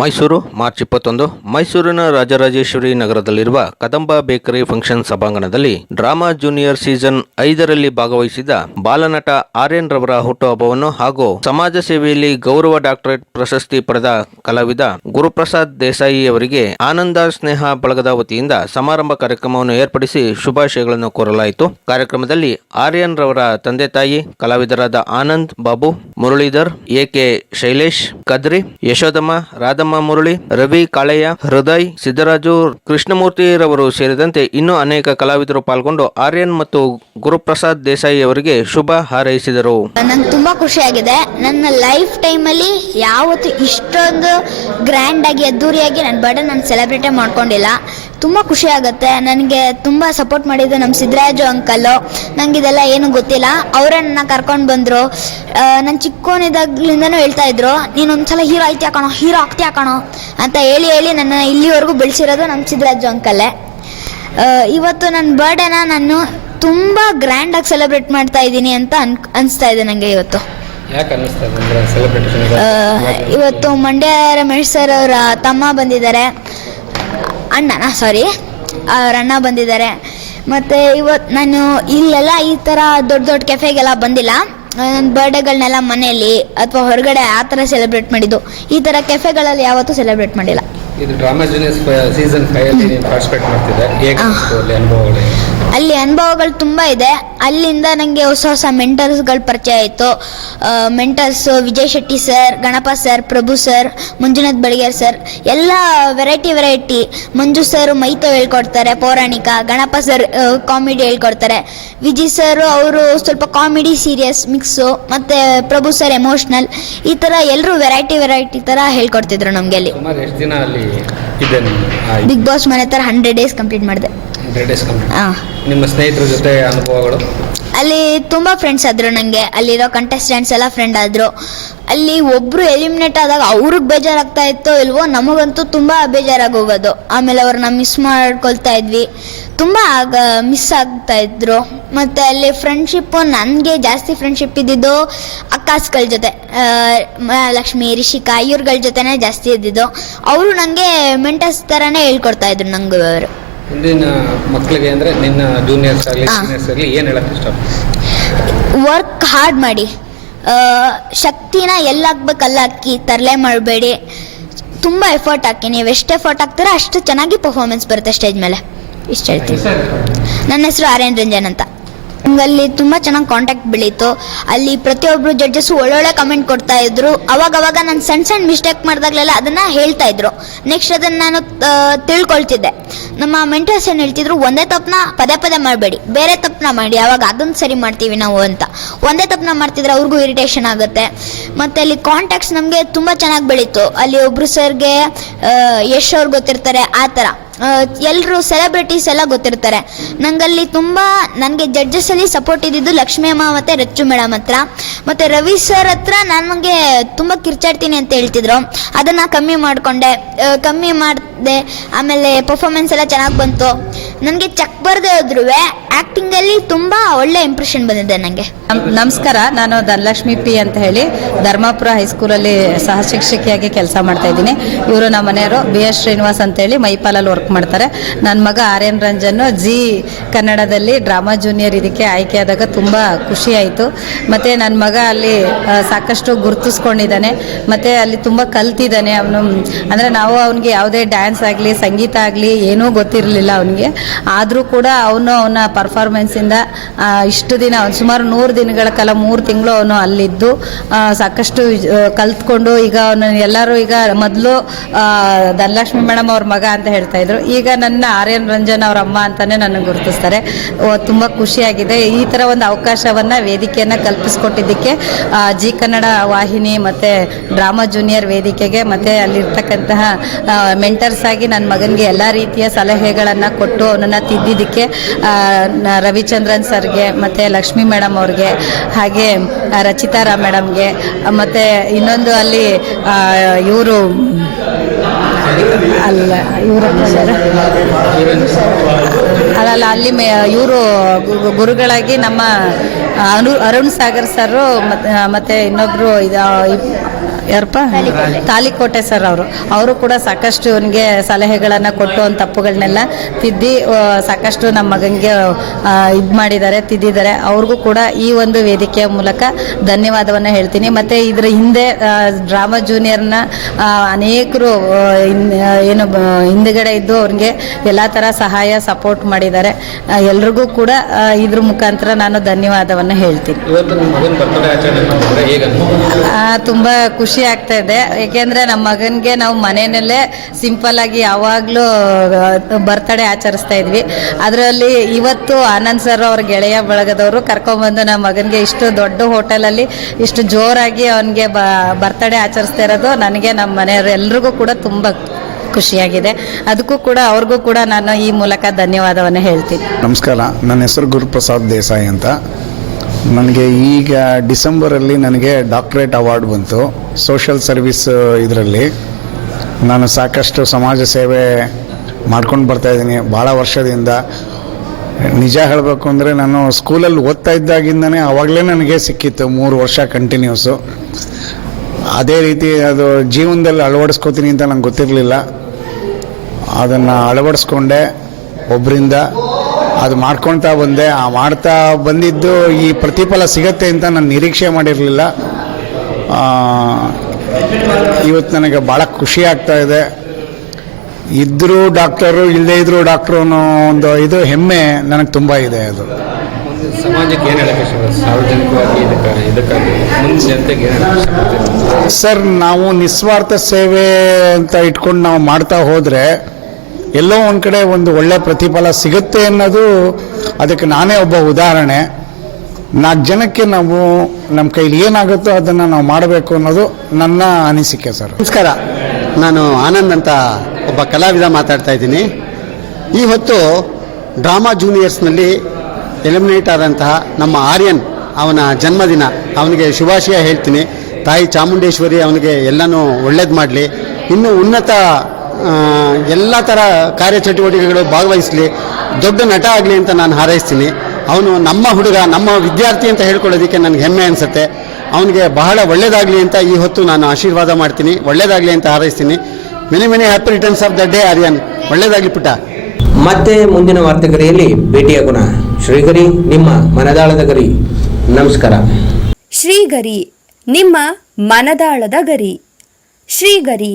Mysuru, March ಇಪ್ಪತ್ತೊಂದು, ಮೈಸೂರಿನ ರಾಜರಾಜೇಶ್ವರಿ ನಗರದಲ್ಲಿರುವ ಕದಂಬ ಬೇಕರಿ ಫಂಕ್ಷನ್ ಸಭಾಂಗಣದಲ್ಲಿ ಡ್ರಾಮಾ ಜೂನಿಯರ್ ಸೀಸನ್ ಐದರಲ್ಲಿ ಭಾಗವಹಿಸಿದ ಬಾಲನಟ ಆರ್ಯನ್ ರವರ ಹುಟ್ಟುಹಬ್ಬವನ್ನು ಹಾಗೂ ಸಮಾಜ ಸೇವೆಯಲ್ಲಿ ಗೌರವ ಡಾಕ್ಟರೇಟ್ ಪ್ರಶಸ್ತಿ ಪಡೆದ ಕಲಾವಿದ ಗುರುಪ್ರಸಾದ್ ದೇಸಾಯಿ ಅವರಿಗೆ ಆನಂದ ಸ್ನೇಹ ಬಳಗದ ವತಿಯಿಂದ ಸಮಾರಂಭ ಕಾರ್ಯಕ್ರಮವನ್ನು ಏರ್ಪಡಿಸಿ ಶುಭಾಶಯಗಳನ್ನು ಕೋರಲಾಯಿತು. ಕಾರ್ಯಕ್ರಮದಲ್ಲಿ ಆರ್ಯನ್ ರವರ ತಂದೆ ತಾಯಿ ಕಲಾವಿದರಾದ ಆನಂದ್ ಬಾಬು, ಮುರಳೀಧರ್ ಎಕೆ ಶೈಲೇಶ್, ಕದ್ರಿ ಯಶೋದಮ್ಮ ರಾಧಮ್ಮ ಮುರಳಿ ರವಿ ಕಾಳಯ್ಯ ಹೃದಯ್ ಸಿದ್ದರಾಜು ಕೃಷ್ಣಮೂರ್ತಿ ರವರು ಸೇರಿದಂತೆ ಇನ್ನೂ ಅನೇಕ ಕಲಾವಿದರು ಪಾಲ್ಗೊಂಡು ಆರ್ಯನ್ ಮತ್ತು ಗುರುಪ್ರಸಾದ್ ದೇಸಾಯಿ ಅವರಿಗೆ ಶುಭ ಹಾರೈಸಿದರು. ನಂಗೆ ತುಂಬಾ ಖುಷಿಯಾಗಿದೆ ನನ್ನ ಲೈಫ್ ಟೈಮಲ್ಲಿ ಯಾವತ್ತು ಇಷ್ಟೊಂದು ಗ್ರ್ಯಾಂಡ್ ಆಗಿ ಅದ್ದೂರಿಯಾಗಿ ನನ್ನ ಬರ್ಡೇ ನಾನು ಸೆಲೆಬ್ರೇಟೇ ಮಾಡ್ಕೊಂಡಿಲ್ಲ. ತುಂಬ ಖುಷಿ ಆಗುತ್ತೆ. ನನಗೆ ತುಂಬ ಸಪೋರ್ಟ್ ಮಾಡಿದ್ದು ನಮ್ಮ ಸಿದ್ದರಾಜು ಅಂಕಲ್ಲು ನನಗೆ ಇದೆಲ್ಲ ಏನು ಗೊತ್ತಿಲ್ಲ. ಅವರೇ ನನ್ನ ಕರ್ಕೊಂಡು ಬಂದರು. ನಾನು ಚಿಕ್ಕವನಿದ್ದಾಗ್ಲಿಂದನೂ ಹೇಳ್ತಾ ಇದ್ರು ನೀನು ಒಂದ್ಸಲ ಹೀರೋ ಆಯ್ತೀಯ ಹಾಕೋಣ ಹೀರೋ ಆಗ್ತಿ ಹಾಕೋಣ ಅಂತ ಹೇಳಿ ಹೇಳಿ ನನ್ನ ಇಲ್ಲಿವರೆಗೂ ಬೆಳೆಸಿರೋದು ನಮ್ಮ ಸಿದ್ದರಾಜು ಅಂಕಲ್ಲೇ ಇವತ್ತು ನನ್ನ ಬರ್ಡೇನ ನಾನು ತುಂಬ ಗ್ರ್ಯಾಂಡಾಗಿ ಸೆಲೆಬ್ರೇಟ್ ಮಾಡ್ತಾ ಇದ್ದೀನಿ ಅಂತ ಅನ್ ಅನಿಸ್ತಾ ಇದೆ ನನಗೆ ಇವತ್ತು. ಇವತ್ತು ಮಂಡ್ಯ ರಮೇಶ್ ಸರ್ ಅವರ ತಮ್ಮ ಬಂದಿದ್ದಾರೆ. ಅಣ್ಣನ ಸಾರಿ ಅವ್ರ ಅಣ್ಣ ಬಂದಿದ್ದಾರೆ. ಮತ್ತು ಇವತ್ತು ನಾನು ಇಲ್ಲೆಲ್ಲ ಈ ಥರ ದೊಡ್ಡ ದೊಡ್ಡ ಕೆಫೆಗೆಲ್ಲ ಬಂದಿಲ್ಲ. ನನ್ನ ಬರ್ಡೇಗಳನ್ನೆಲ್ಲ ಮನೆಯಲ್ಲಿ ಅಥವಾ ಹೊರಗಡೆ ಆ ಥರ ಸೆಲೆಬ್ರೇಟ್ ಮಾಡಿದ್ದು. ಈ ಥರ ಕೆಫೆಗಳಲ್ಲಿ ಯಾವತ್ತೂ ಸೆಲೆಬ್ರೇಟ್ ಮಾಡಿಲ್ಲ. ಇದು ಡ್ರಾಮಾ ಜೂನಿಯರ್ಸ್ ಸೀಸನ್ ಫೈವ್ ಅಲ್ಲಿ ನೀನು ಪಾರ್ಟಿಸಿಪೇಟ್ ಮಾಡ್ತಿದ್ದೆ. ಹೇಗೆ ಅನಿಸ್ತು ಅಲ್ಲಿ ಅನುಭವಗಳು ತುಂಬಾ ಅನುಭವಗಳು ತುಂಬ ಇದೆ. ಅಲ್ಲಿಂದ ನನಗೆ ಹೊಸ ಹೊಸ ಮೆಂಟರ್ಸ್ಗಳು ಪರಿಚಯ ಆಯ್ತು. Mentors Vijay Shetty sir Ganapa sir Prabhu sir Manjunath Baliger sir ಎಲ್ಲ ವೆರೈಟಿ ವೆರೈಟಿ ಮಂಜು ಸರ್ ಮೈತ ಹೇಳ್ಕೊಡ್ತಾರೆ ಪೌರಾಣಿಕ. ಗಣಪ ಸರ್ ಕಾಮಿಡಿ ಹೇಳ್ಕೊಡ್ತಾರೆ. ವಿಜಯ್ ಸರ್ ಅವರು ಸ್ವಲ್ಪ ಕಾಮಿಡಿ ಸೀರಿಯಸ್ ಮಿಕ್ಸು ಮತ್ತು ಪ್ರಭು ಸರ್ ಎಮೋಷ್ನಲ್ ಈ ಥರ ಎಲ್ಲರೂ ವೆರೈಟಿ ವೆರೈಟಿ ಥರ ಹೇಳ್ಕೊಡ್ತಿದ್ರು ನಮಗೆ ಅಲ್ಲಿ. ಸುಮಾರು ಎಷ್ಟು ದಿನ ಅಲ್ಲಿ ಇದೆ ನೀನು ಆ ಬಿಗ್ ಬಾಸ್ ಮನೆ ಥರ ಹಂಡ್ರೆಡ್ ಡೇಸ್ ಕಂಪ್ಲೀಟ್ ಮಾಡಿದೆ. ಹಂಡ್ರೆಡ್ ಡೇಸ್ ಕಂಪ್ಲೀಟ್ ಹಾಂ. ನಿಮ್ಮ ಸ್ನೇಹಿತರ ಜೊತೆ ಅನುಭವಗಳು? ಅಲ್ಲಿ ತುಂಬ ಫ್ರೆಂಡ್ಸ್ ಆದರು ನನಗೆ ಅಲ್ಲಿರೋ ಕಂಟೆಸ್ಟೆಂಟ್ಸ್ ಎಲ್ಲ ಫ್ರೆಂಡ್ ಆದರು. ಅಲ್ಲಿ ಒಬ್ಬರು ಎಲಿಮಿನೇಟ್ ಆದಾಗ ಅವ್ರಿಗೆ ಬೇಜಾರಾಗ್ತಾ ಇತ್ತೋ ಇಲ್ವೋ ನಮಗಂತೂ ತುಂಬ ಬೇಜಾರಾಗಿ ಹೋಗೋದು. ಆಮೇಲೆ ಅವ್ರನ್ನ ಮಿಸ್ ಮಾಡ್ಕೊಳ್ತಾ ಇದ್ವಿ. ತುಂಬ ಆಗ ಮಿಸ್ ಆಗ್ತಾ ಇದ್ರು. ಮತ್ತು ಅಲ್ಲಿ ಫ್ರೆಂಡ್ಶಿಪ್ಪು ನನಗೆ ಜಾಸ್ತಿ ಫ್ರೆಂಡ್ಶಿಪ್ ಇದ್ದಿದ್ದು ಅಕ್ಕಾಸ್ಗಳ ಜೊತೆ ಲಕ್ಷ್ಮಿ ರಿಷಿಕಾ ಇವ್ರಗಳ ಜೊತೆನೇ ಜಾಸ್ತಿ ಇದ್ದಿದ್ದು. ಅವರು ನನಗೆ ಮೆಂಟಸ್ ಥರನೇ ಹೇಳ್ಕೊಡ್ತಾ ಇದ್ರು ನಂಗೆ ಅವರು. ಮಕ್ಕಳಿಗೆ ಅಂದರೆ ನಿನ್ನ ಜೂನಿಯರ್ಸ್ ಆಗಲಿ ಸೀನಿಯರ್ಸ್ ಆಗಲಿ ಏನು ಹೇಳಕ್ಕೆ ಇಷ್ಟ? ವರ್ಕ್ ಹಾರ್ಡ್ ಮಾಡಿ. ಶಕ್ತಿನ ಎಲ್ಲ ಹಾಕ್ಬೇಕಲ್ಲ ಅಕ್ಕಿ ತರಲೆ ಮಾಡಬೇಡಿ. ತುಂಬ ಎಫರ್ಟ್ ಹಾಕಿ ನೀವು ಎಷ್ಟು ಎಫರ್ಟ್ ಹಾಕ್ತೀರೋ ಅಷ್ಟು ಚೆನ್ನಾಗಿ ಪರ್ಫಾರ್ಮೆನ್ಸ್ ಬರುತ್ತೆ ಸ್ಟೇಜ್ ಮೇಲೆ. ಇಷ್ಟು ಹೇಳ್ತೀನಿ ನನ್ನ ಹೆಸರು ಆರ್ಯನ್ ರಂಜನ್ ಅಂತ. ಅಲ್ಲಿ ತುಂಬ ಚೆನ್ನಾಗಿ ಕಾಂಟ್ಯಾಕ್ಟ್ ಬೆಳೀತು. ಅಲ್ಲಿ ಪ್ರತಿಯೊಬ್ಬರು ಜಡ್ಜಸ್ ಒಳ್ಳೊಳ್ಳೆ ಕಮೆಂಟ್ ಕೊಡ್ತಾ ಇದ್ರು. ಅವಾಗ ಅವಾಗ ನಾನು ಸಣ್ಣ ಸಣ್ಣ ಮಿಸ್ಟೇಕ್ ಮಾಡಿದಾಗಲೆಲ್ಲ ಅದನ್ನ ಹೇಳ್ತಾ ಇದ್ರು. ನೆಕ್ಸ್ಟ್ ಅದನ್ನು ನಾನು ತಿಳ್ಕೊಳ್ತಿದ್ದೆ. ನಮ್ಮ ಮೆಂಟರ್ಸ್ ಏನು ಹೇಳ್ತಿದ್ರು? ಒಂದೇ ತಪ್ಪನ್ನ ಪದೇ ಪದೇ ಮಾಡಬೇಡಿ. ಬೇರೆ ತಪ್ಪನ್ನ ಮಾಡಿ. ಅವಾಗ ಅದನ್ನು ಸರಿ ಮಾಡ್ತೀವಿ ನಾವು ಅಂತ. ಒಂದೇ ತಪ್ಪನ್ನ ಮಾಡ್ತಿದ್ರೆ ಅವ್ರಿಗೂ ಇರಿಟೇಷನ್ ಆಗುತ್ತೆ. ಮತ್ತು ಅಲ್ಲಿ ಕಾಂಟ್ಯಾಕ್ಟ್ಸ್ ನಮಗೆ ತುಂಬ ಚೆನ್ನಾಗಿ ಬೆಳೀತು. ಅಲ್ಲಿ ಒಬ್ರು ಸರ್ಗೆ ಯಶ್ ಅವ್ರು ಗೊತ್ತಿರ್ತಾರೆ, ಆ ಥರ. ಎಲ್ಲರೂ ಸೆಲೆಬ್ರಿಟೀಸ್ ಎಲ್ಲ ಗೊತ್ತಿರ್ತಾರೆ. ನಂಗಲ್ಲಿ ತುಂಬ ನನಗೆ ಜಡ್ಜಸಲ್ಲಿ ಸಪೋರ್ಟ್ ಇದ್ದಿದ್ದು ಲಕ್ಷ್ಮಿ ಅಮ್ಮ ಮತ್ತು ರಚ್ಚು ಮೇಡಮ್ ಹತ್ರ. ಮತ್ತು ರವಿ ಸರ್ ಹತ್ರ ನನಗೆ ತುಂಬ ಕಿರ್ಚಾಡ್ತೀನಿ ಅಂತ ಹೇಳ್ತಿದ್ರು. ಅದನ್ನು ಕಮ್ಮಿ ಮಾಡಿಕೊಂಡೆ. ಕಮ್ಮಿ ಮಾಡಿದೆ ಆಮೇಲೆ ಪರ್ಫಾರ್ಮೆನ್ಸ್ ಎಲ್ಲ ಚೆನ್ನಾಗಿ ಬಂತು. ನನಗೆ ಚೆಕ್ ಬರದೇ ಹೋದ್ರೂ ಆ್ಯಕ್ಟಿಂಗಲ್ಲಿ ತುಂಬ ಒಳ್ಳೆ ಇಂಪ್ರೆಷನ್ ಬಂದಿದೆ ನನಗೆ ನಮಸ್ಕಾರ, ನಾನು ಧನಲಕ್ಷ್ಮಿ ಪಿ ಅಂತ ಹೇಳಿ ಧರ್ಮಾಪುರ ಹೈಸ್ಕೂಲಲ್ಲಿ ಸಹ ಶಿಕ್ಷಕಿಯಾಗಿ ಕೆಲಸ ಮಾಡ್ತಾ ಇದ್ದೀನಿ. ಇವರು ನಮ್ಮ ಮನೆಯವರು ಬಿ ಎಸ್ ಶ್ರೀನಿವಾಸ್ ಅಂತೇಳಿ ಮೈಪಾಲಲ್ಲಿ ವರ್ಕ್ ಮಾಡ್ತಾರೆ. ನನ್ನ ಮಗ ಆರ್ ಎನ್ ರಂಜನ್ ಜಿ ಕನ್ನಡದಲ್ಲಿ ಡ್ರಾಮಾ ಜೂನಿಯರ್ ಇದಕ್ಕೆ ಆಯ್ಕೆ ಆದಾಗ ತುಂಬ ಖುಷಿ ಆಯಿತು. ಮತ್ತು ನನ್ನ ಮಗ ಅಲ್ಲಿ ಸಾಕಷ್ಟು ಗುರುತಿಸ್ಕೊಂಡಿದ್ದಾನೆ. ಮತ್ತು ಅಲ್ಲಿ ತುಂಬ ಕಲ್ತಿದ್ದಾನೆ ಅವನು. ಅಂದರೆ ನಾವು ಅವನಿಗೆ ಯಾವುದೇ ಡ್ಯಾನ್ಸ್ ಆಗಲಿ, ಸಂಗೀತ ಆಗಲಿ ಏನೂ ಗೊತ್ತಿರಲಿಲ್ಲ ಅವನಿಗೆ. ಆದರೂ ಕೂಡ ಅವನು ಅವನ ಪರ್ಫಾರ್ಮೆನ್ಸಿಂದ ಇಷ್ಟು ದಿನ ಸುಮಾರು ನೂರು ದಿನಗಳ ಕಾಲ, ಮೂರು ತಿಂಗಳು ಅವನು ಅಲ್ಲಿದ್ದು ಸಾಕಷ್ಟು ಕಲ್ತ್ಕೊಂಡು ಈಗ ಅವನು ಎಲ್ಲರೂ ಈಗ ಮೊದಲು ಧನಲಕ್ಷ್ಮಿ ಮೇಡಮ್ ಅವ್ರ ಮಗ ಅಂತ ಹೇಳ್ತಾ ಇದ್ರು. ಈಗ ನನ್ನ ಆರ್ಯನ್ ರಂಜನ್ ಅವ್ರ ಅಮ್ಮ ಅಂತಾನೆ ನನಗೆ ಗುರುತಿಸ್ತಾರೆ. ತುಂಬ ಖುಷಿಯಾಗಿದೆ. ಈ ಥರ ಒಂದು ಅವಕಾಶವನ್ನು ವೇದಿಕೆಯನ್ನು ಕಲ್ಪಿಸ್ಕೊಟ್ಟಿದ್ದಕ್ಕೆ ಜಿ ಕನ್ನಡ ವಾಹಿನಿ ಮತ್ತು ಡ್ರಾಮಾ ಜೂನಿಯರ್ ವೇದಿಕೆಗೆ ಮತ್ತು ಅಲ್ಲಿರ್ತಕ್ಕಂತಹ ಮೆಂಟರ್ಸ್ ಆಗಿ ನನ್ನ ಮಗನಿಗೆ ಎಲ್ಲ ರೀತಿಯ ಸಲಹೆಗಳನ್ನು ಕೊಟ್ಟು ಅವನನ್ನು ತಿದ್ದಿದ್ದಕ್ಕೆ ರವಿಚಂದ್ರನ್ ಸರ್ಗೆ ಮತ್ತು ಲಕ್ಷ್ಮಿ ಮೇಡಮ್ ಅವ್ರಿಗೆ, ಹಾಗೆ ರಚಿತಾರಾಮ್ ರಚಿತಾ ರಾಮ್ ಮೇಡಮ್ಗೆ ಮತ್ತು ಇನ್ನೊಂದು ಅಲ್ಲಿ ಇವರು, ಅಲ್ಲ ಇವರು ಅಲ್ಲ ಅಲ್ಲಿ ಮೇ, ಇವರು ಗುರುಗಳಾಗಿ ನಮ್ಮ ಅನು, ಅರುಣ್ ಸಾಗರ್ ಸರ್, ಮತ್ತು ಇನ್ನೊಬ್ಬರು ಇದ ಯಾರಪ್ಪ? ತಾಲಿಕೋಟೆ ಸರ್ ಅವರು. ಅವರು ಕೂಡ ಸಾಕಷ್ಟು ಅವನಿಗೆ ಸಲಹೆಗಳನ್ನು ಕೊಟ್ಟು ಅವ್ನ ತಪ್ಪುಗಳನ್ನೆಲ್ಲ ತಿದ್ದಿ ಸಾಕಷ್ಟು ನಮ್ಮ ಮಗನಿಗೆ ಇದು ಮಾಡಿದ್ದಾರೆ ತಿದ್ದಿದ್ದಾರೆ ಅವ್ರಿಗೂ ಕೂಡ ಈ ಒಂದು ವೇದಿಕೆಯ ಮೂಲಕ ಧನ್ಯವಾದವನ್ನು ಹೇಳ್ತೀನಿ. ಮತ್ತು ಇದರ ಹಿಂದೆ ಡ್ರಾಮಾ ಜೂನಿಯರ್ನ ಅನೇಕರು ಏನು ಹಿಂದುಗಡೆ ಇದ್ದು ಅವ್ರಿಗೆ ಎಲ್ಲ ಥರ ಸಹಾಯ ಸಪೋರ್ಟ್ ಮಾಡಿದ್ದಾರೆ ಎಲ್ರಿಗೂ ಕೂಡ ಇದ್ರ ಮುಖಾಂತರ ನಾನು ಧನ್ಯವಾದವನ್ನು ಹೇಳ್ತೀನಿ. ತುಂಬಾ ಖುಷಿ ಆಗ್ತಾ ಇದೆ. ಯಾಕೆಂದ್ರೆ ನಮ್ಮ ಮಗನಿಗೆ ನಾವು ಮನೆಯಲ್ಲೇ ಸಿಂಪಲ್ ಆಗಿ ಯಾವಾಗಲೂ ಬರ್ತಡೇ ಆಚರಿಸ್ತಾ ಇದ್ವಿ. ಅದರಲ್ಲಿ ಇವತ್ತು ಆನಂದ್ ಸರ್ ಅವ್ರ ಗೆಳೆಯ ಬಳಗದವರು ಕರ್ಕೊಂಡ್ಬಂದು ನಮ್ಮ ಮಗನಿಗೆ ಇಷ್ಟು ದೊಡ್ಡ ಹೋಟೆಲಲ್ಲಿ ಇಷ್ಟು ಜೋರಾಗಿ ಅವನಿಗೆ ಬ, ಬರ್ತಡೇ ಆಚರಿಸ್ತಾ ಇರೋದು ನನಗೆ ನಮ್ಮ ಮನೆಯವ್ರು ಎಲ್ರಿಗೂ ಕೂಡ ತುಂಬ ಖುಷಿಯಾಗಿದೆ. ಅದಕ್ಕೂ ಕೂಡ ಅವ್ರಿಗೂ ಕೂಡ ನಾನು ಈ ಮೂಲಕ ಧನ್ಯವಾದವನ್ನು ಹೇಳ್ತೀನಿ. ನಮಸ್ಕಾರ. ನನ್ನ ಹೆಸರು ಗುರುಪ್ರಸಾದ್ ದೇಸಾಯಿ ಅಂತ. ನನಗೆ ಈಗ ಡಿಸೆಂಬರಲ್ಲಿ ನನಗೆ ಡಾಕ್ಟ್ರೇಟ್ ಅವಾರ್ಡ್ ಬಂತು. ಸೋಷಲ್ ಸರ್ವಿಸ್ ಇದರಲ್ಲಿ. ನಾನು ಸಾಕಷ್ಟು ಸಮಾಜ ಸೇವೆ ಮಾಡ್ಕೊಂಡು ಬರ್ತಾ ಇದ್ದೀನಿ. ಭಾಳ ವರ್ಷದಿಂದ. ನಿಜ ಹೇಳಬೇಕು ಅಂದರೆ ನಾನು ಸ್ಕೂಲಲ್ಲಿ ಓದ್ತಾ ಇದ್ದಾಗಿಂದನೇ ಆವಾಗಲೇ ನನಗೆ ಸಿಕ್ಕಿತ್ತು ಮೂರು ವರ್ಷ ಕಂಟಿನ್ಯೂಸು. ಅದೇ ರೀತಿ ಅದು ಜೀವನದಲ್ಲಿ ಅಳವಡಿಸ್ಕೋತೀನಿ ಅಂತ ನಂಗೆ ಗೊತ್ತಿರಲಿಲ್ಲ. ಅದನ್ನು ಅಳವಡಿಸ್ಕೊಂಡೆ ಒಬ್ಬರಿಂದ ಅದು ಮಾಡ್ಕೊಳ್ತಾ ಬಂದೆ ಆ ಮಾಡ್ತಾ ಬಂದಿದ್ದು ಈ ಪ್ರತಿಫಲ ಸಿಗತ್ತೆ ಅಂತ ನಾನು ನಿರೀಕ್ಷೆ ಮಾಡಿರಲಿಲ್ಲ ಇವತ್ತು ನನಗೆ ಭಾಳ ಖುಷಿ ಆಗ್ತಾ ಇದೆ ಇದ್ದರೂ ಡಾಕ್ಟರು ಇಲ್ಲದೇ ಇದ್ದರೂ ಡಾಕ್ಟ್ರು ಅನ್ನೋ ಒಂದು ಇದು ಹೆಮ್ಮೆ ನನಗೆ ತುಂಬ ಇದೆ ಅದು ಸಮಾಜಕ್ಕೆ ಏನು? ಸಾರ್ವಜನಿಕವಾಗಿ ಜನತೆಗೆ? ಸರ್ ನಾವು ನಿಸ್ವಾರ್ಥ ಸೇವೆ ಅಂತ ಇಟ್ಕೊಂಡು ನಾವು ಮಾಡ್ತಾ ಹೋದರೆ ಎಲ್ಲೋ ಒಂದು ಕಡೆ ಒಂದು ಒಳ್ಳೆ ಪ್ರತಿಫಲ ಸಿಗುತ್ತೆ ಅನ್ನೋದು ಅದಕ್ಕೆ ನಾನೇ ಒಬ್ಬ ಉದಾಹರಣೆ. ನಾಲ್ಕು ಜನಕ್ಕೆ ನಾವು ನಮ್ಮ ಕೈಲಿ ಏನಾಗುತ್ತೋ ಅದನ್ನು ನಾವು ಮಾಡಬೇಕು ಅನ್ನೋದು ನನ್ನ ಅನಿಸಿಕೆ ಸರ್. ನಮಸ್ಕಾರ. ನಾನು ಆನಂದ್ ಅಂತ ಒಬ್ಬ ಕಲಾವಿದ ಮಾತಾಡ್ತಾ ಇದ್ದೀನಿ. ಈ ಹೊತ್ತು ಡ್ರಾಮಾ ಜೂನಿಯರ್ಸ್ನಲ್ಲಿ ಎಲಿಮಿನೇಟ್ ಆದಂತಹ ನಮ್ಮ ಆರ್ಯನ್ ಅವನ ಜನ್ಮದಿನ, ಅವನಿಗೆ ಶುಭಾಶಯ ಹೇಳ್ತೀನಿ. ತಾಯಿ ಚಾಮುಂಡೇಶ್ವರಿ ಅವನಿಗೆ ಎಲ್ಲನೂ ಒಳ್ಳೇದು ಮಾಡಲಿ. ಇನ್ನೂ ಉನ್ನತ ಎಲ್ಲ ಥರ ಕಾರ್ಯಚಟುವಟಿಕೆಗಳು ಭಾಗವಹಿಸಲಿ ದೊಡ್ಡ ನಟ ಆಗಲಿ ಅಂತ ನಾನು ಹಾರೈಸ್ತೀನಿ. ಅವನು ನಮ್ಮ ಹುಡುಗ ನಮ್ಮ ವಿದ್ಯಾರ್ಥಿ ಅಂತ ಹೇಳ್ಕೊಳ್ಳೋದಕ್ಕೆ ನನಗೆ ಹೆಮ್ಮೆ ಅನಿಸುತ್ತೆ. ಅವನಿಗೆ ಬಹಳ ಒಳ್ಳೇದಾಗಲಿ ಅಂತ ಈ ಹೊತ್ತು ನಾನು ಆಶೀರ್ವಾದ ಮಾಡ್ತೀನಿ. ಒಳ್ಳೇದಾಗಲಿ ಅಂತ ಹಾರೈಸ್ತೀನಿ. Many many happy returns of the day Aryan ಒಳ್ಳೇದಾಗಲಿ ಪುಟ್ಟ. ಮತ್ತೆ ಮುಂದಿನ ವಾರ್ತೆಗರಿಯಲ್ಲಿ ಭೇಟಿಯಾಗೋಣ ಶ್ರೀಗರಿ ನಿಮ್ಮ ಮನದಾಳದ ಗರಿ. ನಮಸ್ಕಾರ. ಶ್ರೀಗರಿ ನಿಮ್ಮ ಮನದಾಳದ ಗರಿ. ಶ್ರೀಗರಿ